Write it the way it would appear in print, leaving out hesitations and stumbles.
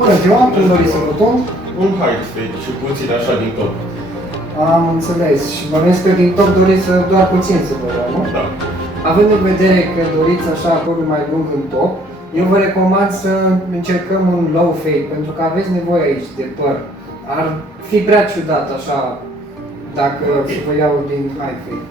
Bună ziua, cum doriți să vă tund? Un height fade și puțin așa din top. Am înțeles și bănuiesc că din top doriți doar puțin să vă dau, nu? Da. Având în vedere că doriți așa părul mai lung în top, eu vă recomand să încercăm un low fade, pentru că aveți nevoie aici de păr. Ar fi prea ciudat așa dacă vă iau din high fade.